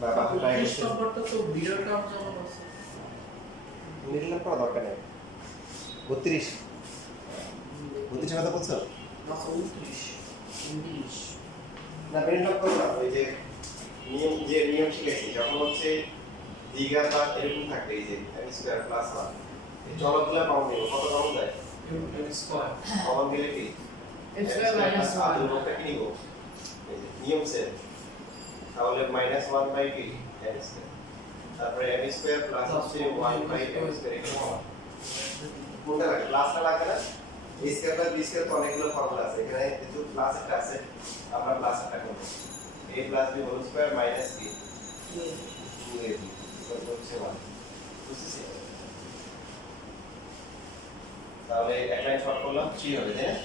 বা বাকি ট্রাই তিরিশ করতে নম্বরটা তো বিরাট কাম যেমন আছে মিডল নাম করা দরকার নেই 32 32 কথা বলছো না 34 ইংলিশ না মিডল নাম করো না ওই যে নিয়ম শিখেছি যখন হচ্ছে দ্বিঘাত বা এরকম থাকবে এই যে m স্কয়ার প্লাস 1 এই চলকগুলো পাউন্ড নিব কত পাউন্ড যায় m স্কয়ার পাউন্ড গেলে কি m স্কয়ার মাইনাস 1 আদুরটা কি নিব এই যে নিয়ম সেম তাহলে -1 বাই কি m স্কয়ার তারপরে m স্কয়ার প্লাস হচ্ছে 1 বাই m স্কয়ার এটা সমান কোনটা লাগে প্লাসটা লাগে না a square plus b square তো অনেকগুলো ফর্মুলা আছে এখানে যেহেতু প্লাস একটা আছে আমরা প্লাস একটা করব a plus b whole square minus b 2ab হচ্ছে 1 বুঝতেছি তাহলে এক লাইন শর্ট করলাম 3 হবে তাই না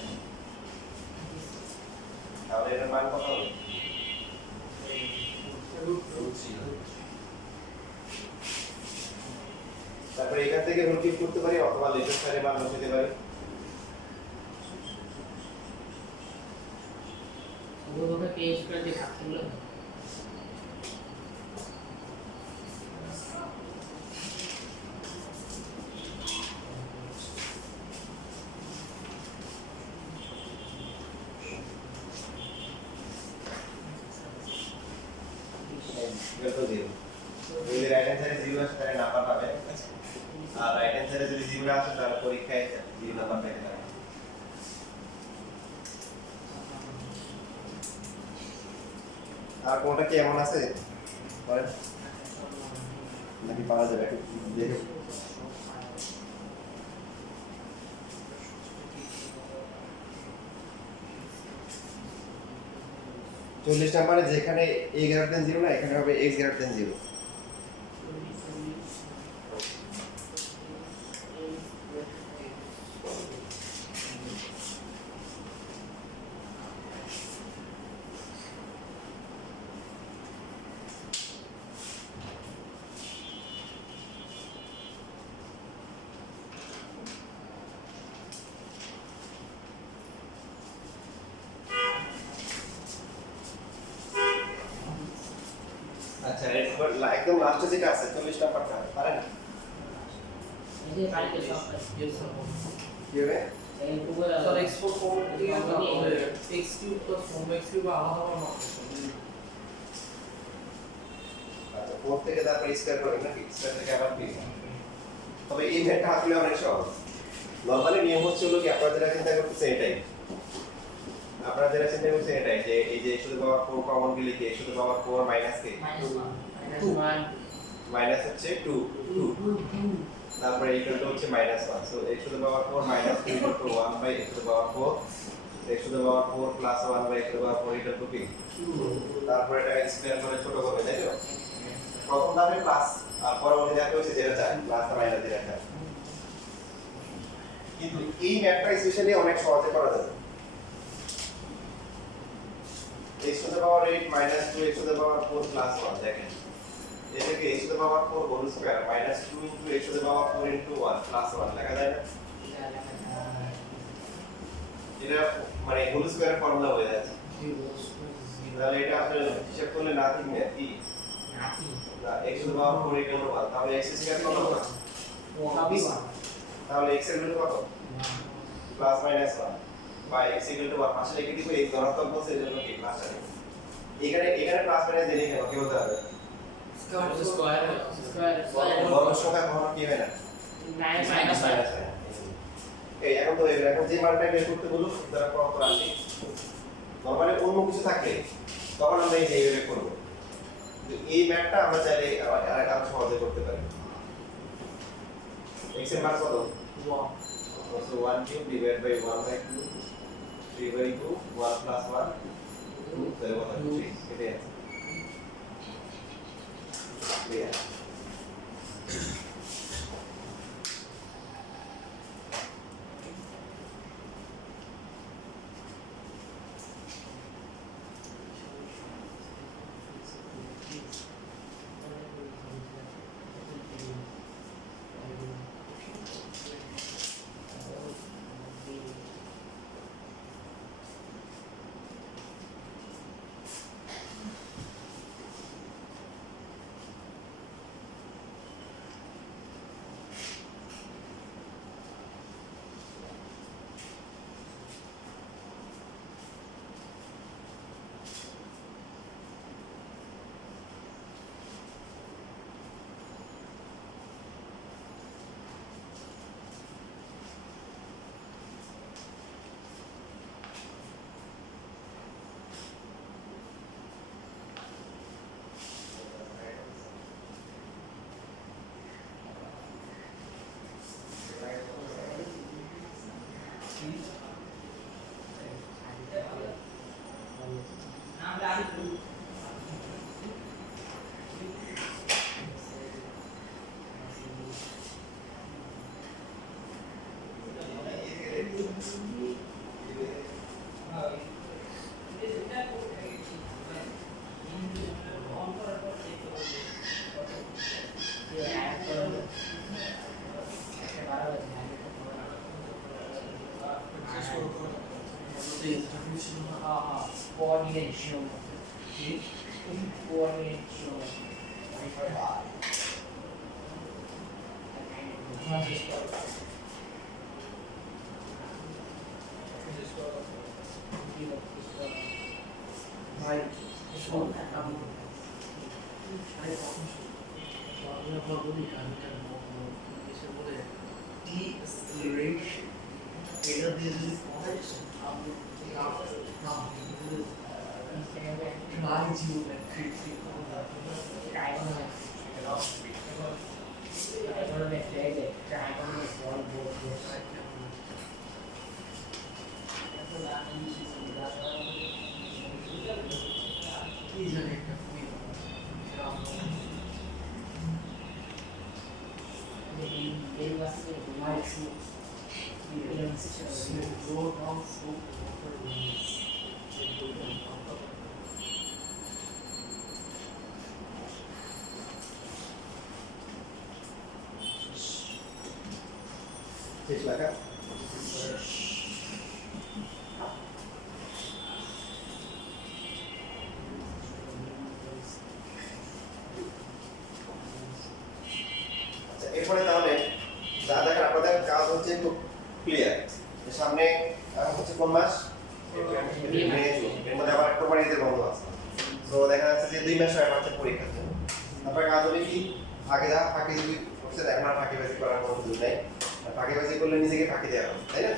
তাহলে এর মান কত হবে তারপরে এখান থেকে রুট কিউব করতে পারি অথবা লেটার স্কয়ারের মান বসাতে পারি ওগুলোকে কে স্কয়ার দিয়ে ভাগ করলে equal to 0 যদি রাইট হ্যান্ড সাইডে 0 আসে তাহলে নাম্বার পাবে আর রাইট হ্যান্ড সাইডে যদি 0 আসে তাহলে পরীক্ষায় 0 নাম্বার পেতে পারে আর কোনটা কি এমন আছে বলেন নাকি পাওয়া যাবে একটু দেখে 40 নম্বরে যেখানে a greater than 0 না এখানে হবে x greater than 0 আচ্ছা এরপর একদম লাস্টে যেটা আছে 40 নাম্বারটা পারে না এই যে কালকে সব ইউজ করব কি হবে এই পুরো স্যার x4 ফর্ম দিয়ে তাহলে x cube plus 4x cube আলাদা আলাদা আচ্ছা 4 থেকে তারপর স্কয়ার করবেন নাকি স্কয়ার থেকে আবার কি তবে এই ম্যাথটা আসলে অনেক সহজ নরমালি নিয়ম হচ্ছে হলো কি আপনারা যেটা চিন্তা করতেছেন এটাই আপনারা যেটা চিন্তা করতেছেন এটাই যে এই যে x to the power 4 common গেলে কি x to the power 4 minus কি মাইনাস হচ্ছে 2 তারপরে ইকুয়াল টু হচ্ছে -1 so x to the power 4 minus 2 equal to 1 by x to the power 4 x to the power 4 plus 1 by x to the power 4 equal to কি 2 তারপরে এটা square করে ছোট করবে তাই তো প্রথম ধাপে প্লাস আর পরবর্তী ধাপে হচ্ছে যেটা চাই প্লাস আর মাইনাস যেটা চাই কিন্তু এই ম্যাথটা স্পেশালি অনেক সহজে করা যাবে x to the power 8 minus 2 x to the power 4 plus 1 দেখেন এটাকে x to the power 4 whole square minus 2 into x to the power 4 into 1 plus 1 লেখা যায় না এটা মানে হোল স্কয়ারের ফর্মুলা হয়ে যাচ্ছে তাহলে এটা আসলে হিসাব করলে নাথিং না কি নাথিং না x to the power 4 equal to 1 তাহলে x স্কয়ার কত হবে সবই 1 তাহলে x এর ভ্যালু কত প্লাস মাইনাস 1 বা x ইকুয়াল টু 1 পাশে লিখে দিব x ধনাত্মক বলছে এজন্য কি প্লাস আছে এখানে প্লাস মাইনাস দিয়ে লিখে কি হতে হবে স্কয়ার বড় সংখ্যা কখনো কি হয় না মাইনাস এই এখন তো এখন যে মানটা বের করতে বললো তারা কত আসে নরমালি অন্য কিছু থাকলে তখন আমরা এই যে এইভাবে করব কিন্তু এই ম্যাথটা আমরা চাইলে আরো সহজে করতে পারি x এর মান কত 1 so 1 cube divided by 1 by 2 3 by 2 1 plus 1 2 তাহলে কত 3 এটাই আছে ক্লিয়ার Coordination. Coordination. ভাই শোন আমি বলি আমি কিছু বলে ডিএসিলারেশন এটা দিয়ে যদি ফর্মেশন আমি না try ঠিক লাগা এরপরে তাহলে যা দেখেন আপনাদের কাজ হচ্ছে একটু ক্লিয়ার সামনে হচ্ছে কোন মাস মে জুন এর মধ্যে আবার একটা ঈদের বন্ধ আছে তো দেখা যাচ্ছে যে 2 মাস সময় আছে পরীক্ষার জন্য আপনার কাজ হবে কি আগে যা ফাঁকি যদি করছে এখন আর ফাঁকিবাজি করার কোনো সুযোগ নেই ফাঁকিবাজি করলে নিজেকে ফাঁকি দেওয়া হবে তাই না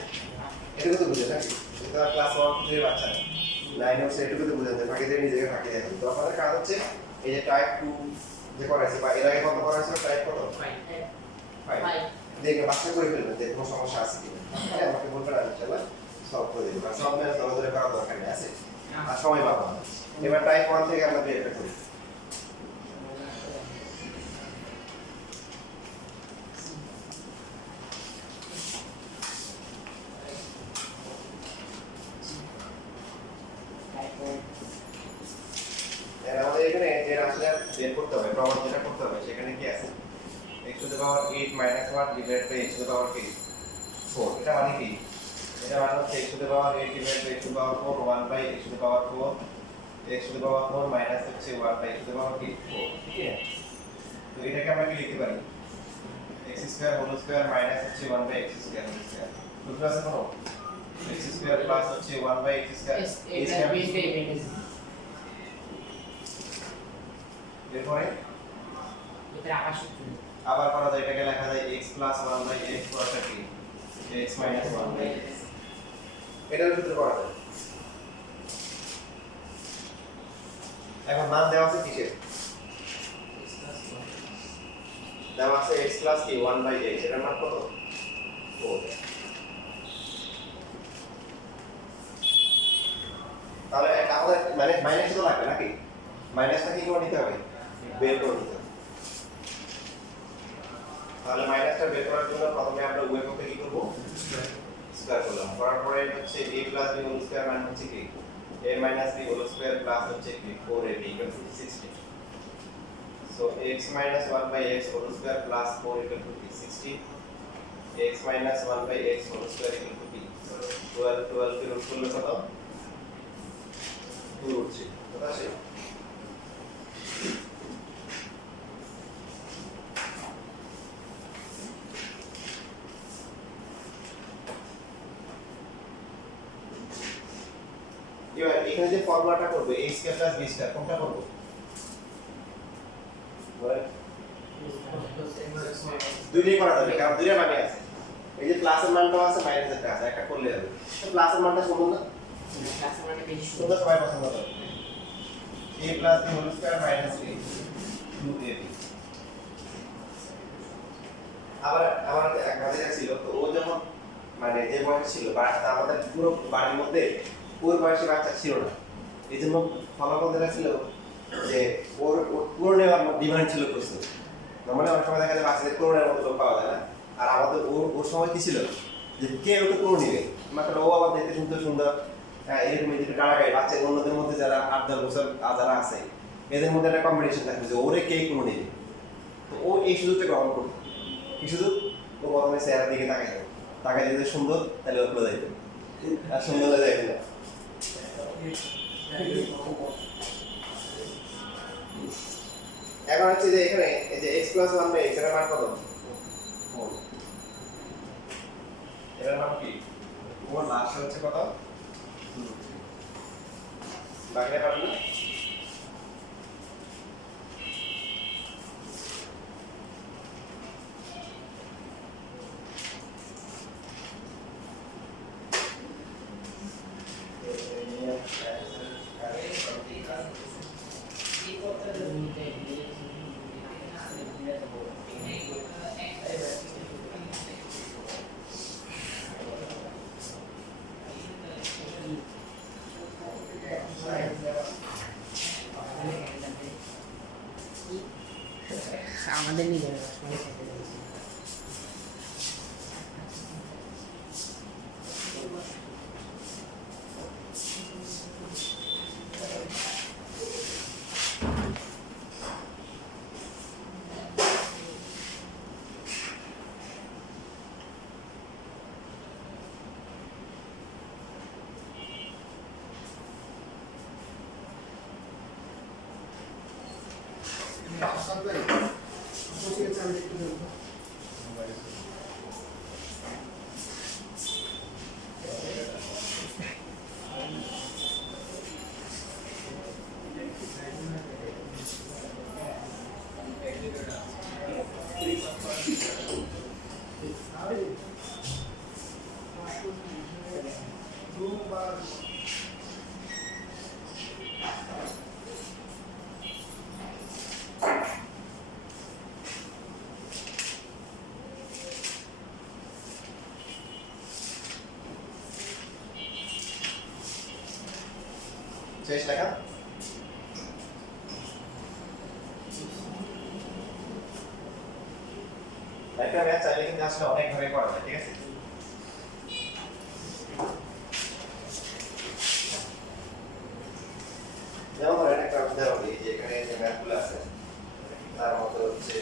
এটুকু তো বুঝে নাকি এটা ক্লাস 1 2 এর বাচ্চা লাইন হচ্ছে এটুকু তো বুঝে যে ফাঁকি দিয়ে নিজেকে ফাঁকি দেওয়া হবে তো আপনাদের কাজ হচ্ছে এই যে টাইপ 2 যে করাইছে বা এর আগে কত করাইছে টাইপ কত 5 দেখে বাচ্চা করে ফেলবেন যে কোনো সমস্যা আছে কিনা হ্যাঁ আমাকে বলবেন আমি ইনশাআল্লাহ সলভ করে দেব আর সব মেনে ধরে করার দরকার নেই আছে আর সময় পাবো এবার টাইপ 1 থেকে আমরা বের করি এর আমাদের এখানে যে রাশিটা বের করতে হবে প্রমাণ যেটা করতে হবে সেখানে কি আছে x to the power 8 minus 1 divided by x to the power 4 এটা মানে কি এটা মানে হচ্ছে x to the power 8 divided by x to the power 4 1 by x to the power 4 x to the power 4 minus হচ্ছে 1 by x to the power 4 ঠিক আছে তো এটাকে আমরা কি লিখতে পারি x square whole square minus হচ্ছে 1 by x square whole square বুঝতে পারছেন কোনো x square plus হচ্ছে 1 by x square এরপরে আবার করা যায় এটাকে লেখা যায় x plus 1 by x পুরোটা কি x minus 1 by x এটার ভিতরে করা যায় এখন মান দেওয়া আছে কিসের দেওয়া আছে x plus কি 1 by x এটার মান কত 4 তাহলে আমাদের মানে মাইনাস তো লাগবে নাকি মাইনাসটা কি করে নিতে হবে বের করে নিতে হবে তাহলে মাইনাসটা বের করার জন্য প্রথমে আমরা উভয় পক্ষে কি করব স্কয়ার করলাম করার পরে হচ্ছে a b হোল স্কয়ার মানে হচ্ছে কি a b whole square plus হচ্ছে কি 4ab 16 so x minus 1 by x whole square plus 4 equal to 16 x minus 1 by x whole square equal to 12 কে রুট করলে কত 2 রুট 3 কত আসে এবার এখানে যে ফর্মুলাটা করব a square plus b square কোনটা করব দুইটাই করা যাবে কারণ দুইটা মানে আছে এই যে প্লাসের মানটাও আছে মাইনাসেরটা আছে একটা করলে হবে তো প্লাসের মানটা সমান না প্লাসের মানটা বেশি তোমরা সবাই পছন্দ করো a plus b whole square minus b 2ab আবার আমার এক কাজে ছিল তো ও যখন মানে যে বয়স ছিল বাচ্চা আমাদের পুরো বাড়ির মধ্যে ওর বয়সী বাচ্চা ছিল না এই জন্য ফলাফল যেটা ছিল যে ওর পুরো নেওয়ার ডিমান্ড ছিল প্রচুর। মানে অনেক সময় দেখা যায় বাচ্চাদের পুরো নেওয়ার মতো লোক পাওয়া যায় না, আর আমাদের ওর সময় কি ছিল যে কে ওকে পুরো নিবে, মাত্র ও আবার দেখতে সুন্দর সুন্দর এরকম যেটা টাড়াগাড়ি বাচ্চা অন্যদের মধ্যে যারা 8-10 বছর যারা আছে এদের মধ্যে একটা কম্পিটিশন থাকবে যে ওরে কে পুরো নেবে। তো ও এই সুযোগটা গ্রহণ করতো। কি সুযোগ? ও প্রথমে চেহারার দিকে তাকাই যদি সুন্দর তাহলে ও খুলে যাইতো, আর সুন্দর হয়ে যাইতো না। এখন হচ্ছে যে এখানে এই যে x + 1 x এর মান কত? 4। এর মান কি? ওর লাস্ট হচ্ছে কত? বাকিটা পারবে না? আমাদের নিজের শেষ লেখা। একটা ম্যাথ চাইলে কিন্তু আসলে অনেক ভাবে করা যায়, ঠিক আছে? যেমন ধরেন একটা উদাহরণ দিই, যে এখানে যে ম্যাথগুলো আছে তার মধ্যে হচ্ছে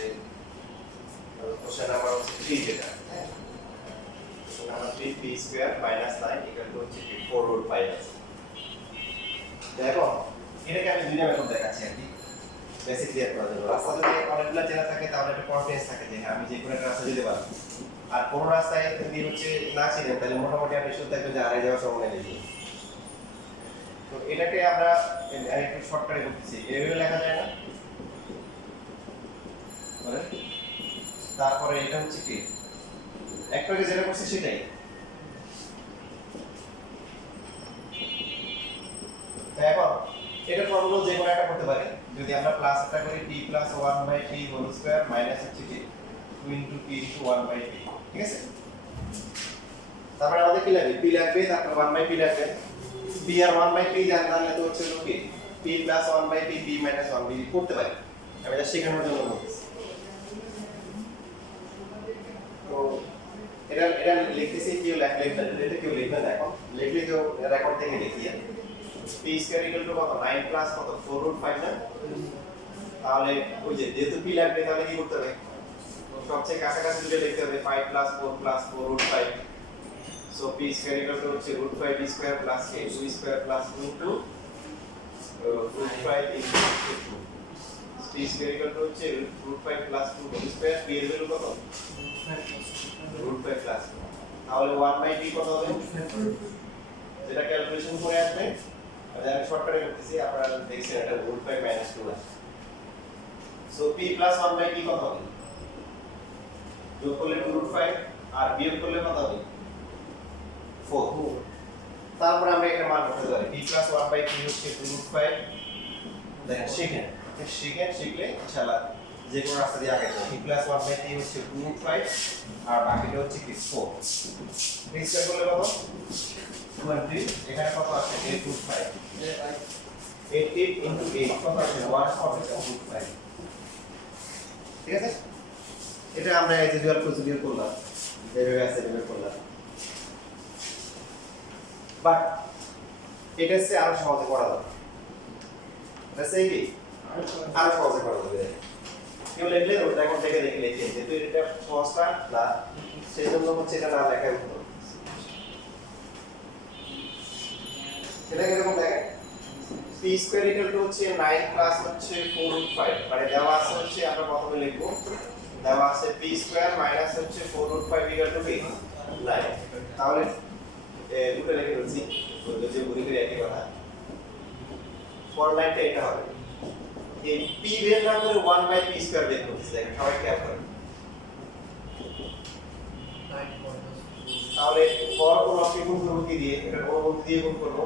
কোশ্চেন নাম্বার হচ্ছে 3, যেটা হ্যাঁ কোশ্চেন নাম্বার 3 p² - 9 হচ্ছে 4√5 আছে। দেখো এটাকে আমি দুইটা মেথড দেখাচ্ছি আর কি, বেসিক ক্লিয়ার করার জন্য। রাস্তা যদি অনেকগুলো চেনা থাকে তাহলে একটা কনফিডেন্স থাকে যে হ্যাঁ আমি যে কোনো একটা রাস্তা যেতে পারবো। আর কোন রাস্তায় যদি হচ্ছে না চিনেন তাহলে মোটামুটি আপনি শুনতে থাকবেন যে হারিয়ে যাওয়ার সম্ভাবনা নেই। তো এটাকে আমরা একটু শর্টকাটে করতেছি, এভাবে লেখা যায় না? তারপরে এটা হচ্ছে কি একটাকে যেটা করছে সেটাই। এখন এটা ফর্মুলা যে কোনো একটা করতে পারি। যদি আমরা প্লাস একটা করি p + 1/p whole square minus হচ্ছে কি 2 * p * 1/p, ঠিক আছে? তারপরে আমাদের কি লাগবে? p লাগবে, তারপর 1/p লাগবে। p আর 1/p জানলে তো হচ্ছে কি p + 1/p p - 1/p করতে পারি। আমি এটা শেখানোর জন্য বলতেছি। তো এটা লিখতেছি, কেউ লিখলে এটা কেউ লিখবে না, এখন লিখলে কেউ রেকর্ড থেকে লিখি। p² = কত? 9 প্লাস কত? 4√5 না? তাহলে ওই যে যেহেতু p লাগবে তাহলে কি করতে হবে? সবচেয়ে কাছাকাছি দুটো লিখতে হবে, 5 + 4 + 4√5। সো p² হচ্ছে √5p² plus k 2² plus √2 √5 * 2। p² হচ্ছে √5 প্লাস 2 হোল স্কয়ার, p এর ভ্যালু কত? √5 প্লাস 2। তাহলে 1/p কত হবে? যেটা ক্যালকুলেশন করে আসবে, আমি শর্টকাটে করতেছি, আপনারা দেখছেন এটা √5 - 2 আসে। সো p + 1/p কত হবে? যোগ করলে 2√5 আর বিয়োগ করলে কত হবে? 4। তারপর আমরা একটা মান বসাতে পারি, p + 1/p হচ্ছে 2√5। দেখেন শিখলে ইনশাআল্লাহ যে কোনো রাস্তা দিয়ে আগে যাবে। p + 1/p হচ্ছে 2√5 আর বাকিটা হচ্ছে কি 4। মিক্স করলে কত? 20। এখানে কত আছে? 8√5। 80 into 8 কত আসে 145 ঠিক আছে এটা আমরা এজ ইউজুয়াল প্রসিডিউর করলাম যেভাবে আছে সেভাবে করলাম বাট এটা সে আরো সহজে করা যাবে এটা সেই কি আরো সহজে করা যাবে কেউ লিখলে ওটা এখন থেকে দেখে লিখে যেহেতু এটা সহজটা না সেই জন্য হচ্ছে এটা না লেখাই ভালো সেটা কিরকম দেখেন p স্কয়ার ইকুয়াল টু হচ্ছে 9 প্লাস হচ্ছে 4√5 মানে দেওয়া আছে হচ্ছে আমরা প্রথমে লিখব দেওয়া আছে p স্কয়ার মাইনাস হচ্ছে 4√5 ইকুয়াল টু কি 9 তাহলে দুটো লিখে দিচ্ছি যে বুঝি করে একই কথা ফর লাইনটা এটা হবে এই p বের না করে 1/p স্কয়ার বের করতেছি দেখেন সবাই খেয়াল করেন তাহলে ফর কোন অপশন গুণ করব কি দিয়ে এটা কোন দিয়ে গুণ করব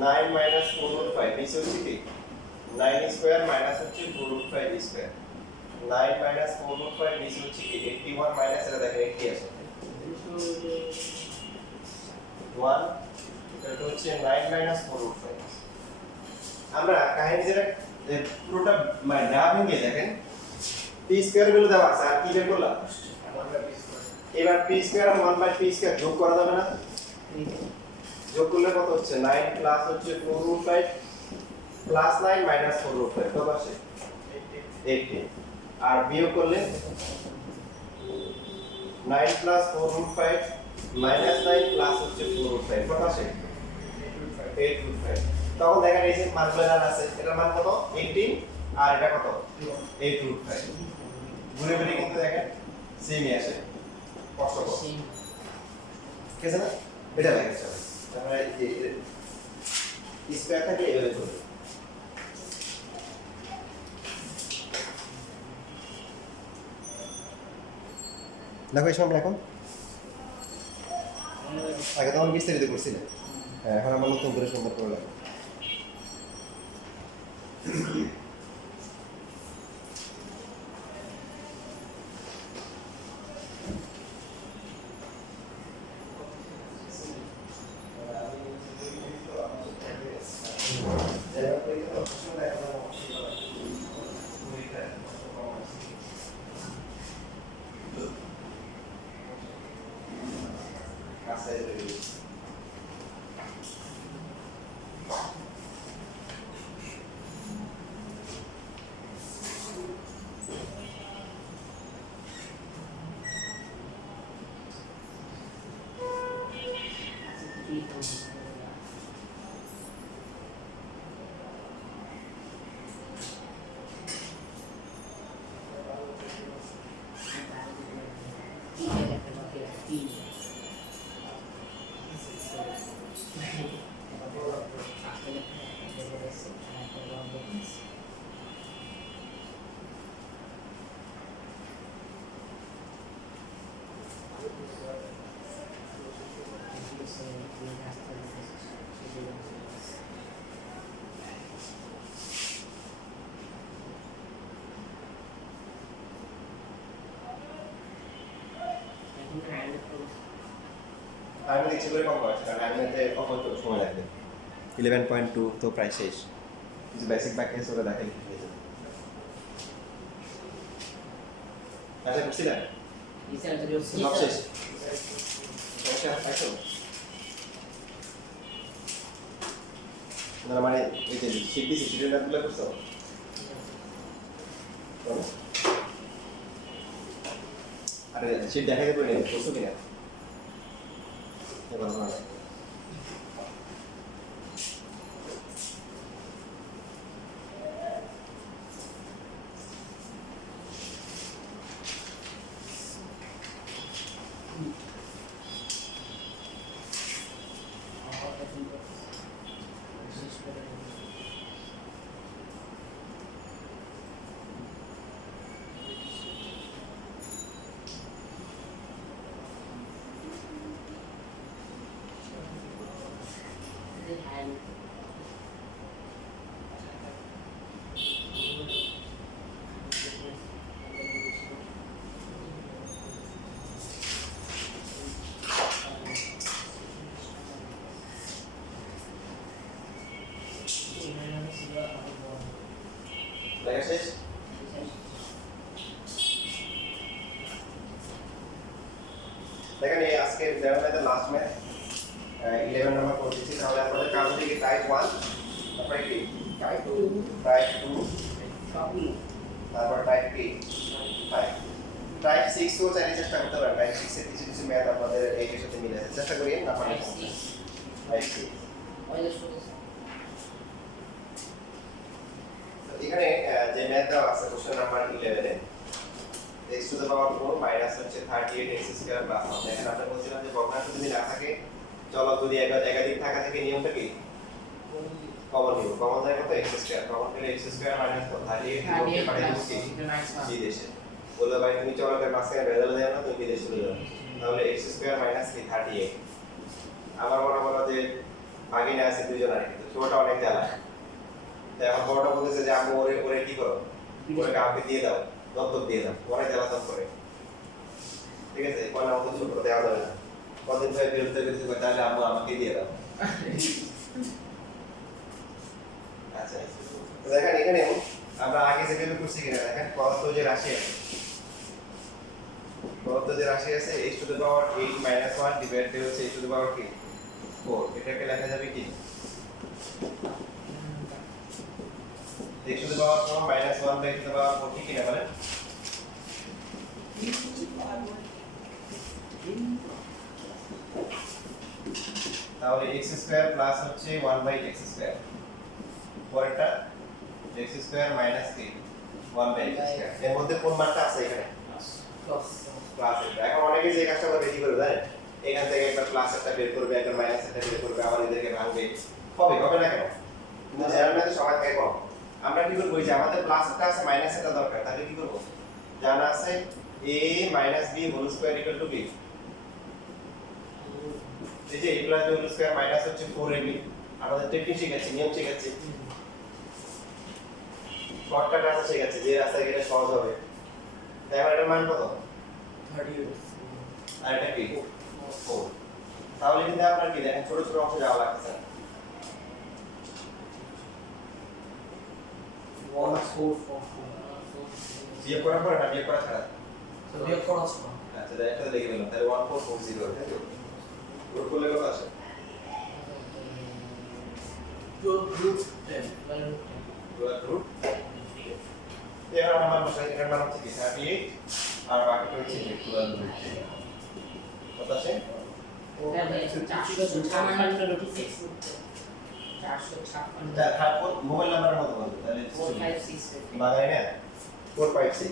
9 minus 4/5 নিচে হচ্ছে কি 9 স্কয়ার মাইনাস হচ্ছে 4/5 স্কয়ার 9 minus 4/5 নিচে হচ্ছে কি 81 মাইনাস এটা দেখেন 80 আসে 1 এটা হচ্ছে 9 minus 4/5 আমরা কাহিনী যেটা পুরোটা মানে না ভেঙে দেখেন p স্কয়ার গুলো দেওয়া আছে আর কি বের করলাম এবার p স্কয়ার আর 1/p স্কয়ার যোগ করা যাবে না যোগ করলে কত হচ্ছে 9 প্লাস হচ্ছে 4/5 প্লাস 9 মাইনাস 4/5 কত আসে 80 আর বিয়োগ করলে 9 প্লাস 4/5 মাইনাস 9 প্লাস হচ্ছে 4/5 কত আসে 8/5 তখন দেখেন এই যে মানগুলো জানা আছে এটার মান কত 18 আর এটা কত 8/5 ঘুরে ঘুরে কিন্তু দেখেন সেমই আসে কষ্ট কর ঠিক আছে না এটা লাগে চলো আমরা এই স্কয়ারটাকে এভাবে করি দেখো এই সময় এখন আগে তো আমি বিস্তারিত করছিলাম হ্যাঁ এখন আমার নতুন করে সুন্দর করে লাগে আমি ইচ্ছে করে কম করেছি কারণ আমি এতে কখন তো সময় লাগবে 11.2 তো প্রায় শেষ কিছু বেসিক ব্যাকেন্স ওরা দেখাই হয়ে যাবে আচ্ছা বুঝছিলেন সব শেষ সমস্যা পাইছো না মানে এই যে শিট দিছি শিটের নামগুলো করছো আরে শিট দেখাই দেবো না করছো কিনা এবার না জেনারেল ম্যাথের লাস্ট ম্যাথ 11 নাম্বার করতেছি তাহলে আমাদের কাজ হচ্ছে কি টাইপ 1 তারপরে কি টাইপ 2 তারপর টাইপ কি 5 টাইপ 6 ও চাইলে চেষ্টা করতে পারেন টাইপ 6 এর কিছু কিছু ম্যাথ আমাদের এই এর সাথে মিলে আছে চেষ্টা করি না পারি টাইপ 6 এখানে যে ম্যাথ দেওয়া আছে question number 11 A x to the power 4 minus হচ্ছে 38 x স্কয়ার প্লাস 1 এখানে আমরা বলছিলাম যে ভগ্নাংশ যদি না থাকে চলক যদি একাধিক থাকা থাকে নিয়মটা কি কমন নিয়ম কমন যায় কত x স্কয়ার কমন পেলে x স্কয়ার মাইনাস 38 কে পাঠিয়ে দেব কি বিদেশে বললে ভাই তুমি চলকের মাঝখানে ভেদাল দেও না তুমি বিদেশে চলে যাও তাহলে x স্কয়ার মাইনাস কি 38 আবার মনে করো যে ভাগিনা আছে দুইজন আর কিন্তু ছোটটা অনেক জ্বালা এখন বড়টা বলতেছে যে আমি ওরে কি করো ওরে কাউকে দিয়ে দাও দত্তক দিয়ে দাও অনেক জ্বালাতন করে ঠিক আছে কোন মতো ছোট দেওয়া যাবে না কদিন ধরে বিরক্ত করতেছে তাহলে আম্মু আমাকে দিয়ে দাও আচ্ছা তো দেখেন এখানে আমরা আগে যেভাবে করছি কিনা দেখেন পদার্থ যে রাশি আছে পদার্থ যে রাশি আছে x to the power 8 minus 1 divide by হচ্ছে x টু দ্য পাওয়ার কি 4 এটাকে লেখা যাবে কি x to the power 4 minus 1 by x to the power 4 কি না বলেন তাহলে x স্কয়ার প্লাস হচ্ছে 1 বাই x স্কয়ার পরেরটা x square minus 1 by x square এর মধ্যে কোন মানটা আছে এখানে প্লাস এটা এখন অনেকে যে কাজটা করে বেশি করে জানেন এখান থেকে একটা প্লাস একটা বের করবে একটা মাইনাস একটা বের করবে আবার এদেরকে ভাঙবে হবে না কেন কিন্তু জেনারেল ম্যাথে সবাই থাকে কম আমরা কি করব যে আমাদের প্লাস একটা আছে মাইনাস একটা দরকার তাহলে কি করব জানা আছে a b whole square equal to b এই যে a plus b whole square minus হচ্ছে 4ab আমাদের টেকনিক শিখেছি নিয়ম শিখেছি শর্টকাট রাস্তা শিখেছি যে রাস্তায় গেলে সহজ হবে তাই আমার এটার মান কত 30 আর এটা কি 4 তাহলে কিন্তু আপনার কি দেখেন ছোট ছোট অংশ যাওয়া লাগছে না 1 4 4 বিয়োগ করার পর না বিয়োগ করা ছাড়া বিয়োগ করা আছে আচ্ছা এটা লিখে দিলাম তাহলে 1440 তাই তো গুণ করলে কত আসে 12 root 10 12 root এর আমার মশাই এর মান হচ্ছে কি 38 আর বাকিটা হচ্ছে 12 root কত আসে 456 তারপর মোবাইল নাম্বারের মতো বলতে তাহলে 456 বাঙালি না 456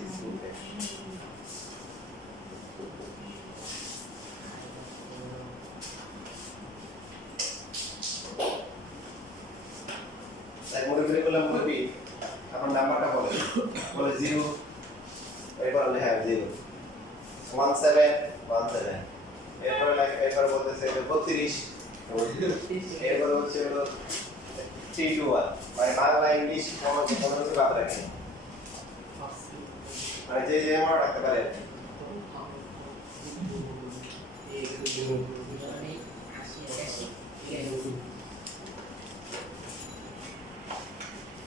তাই মনে করে বললাম বলবি আপনার নাম্বারটা বলে 0 এরপর হ্যাঁ 0 1717 এরপর বলতেছে 32 এরপর হচ্ছে হলো 321 মানে বাংলা ইংলিশ কোনো কিছু বাদ রাখেনি মানে যে মনে রাখতে পারে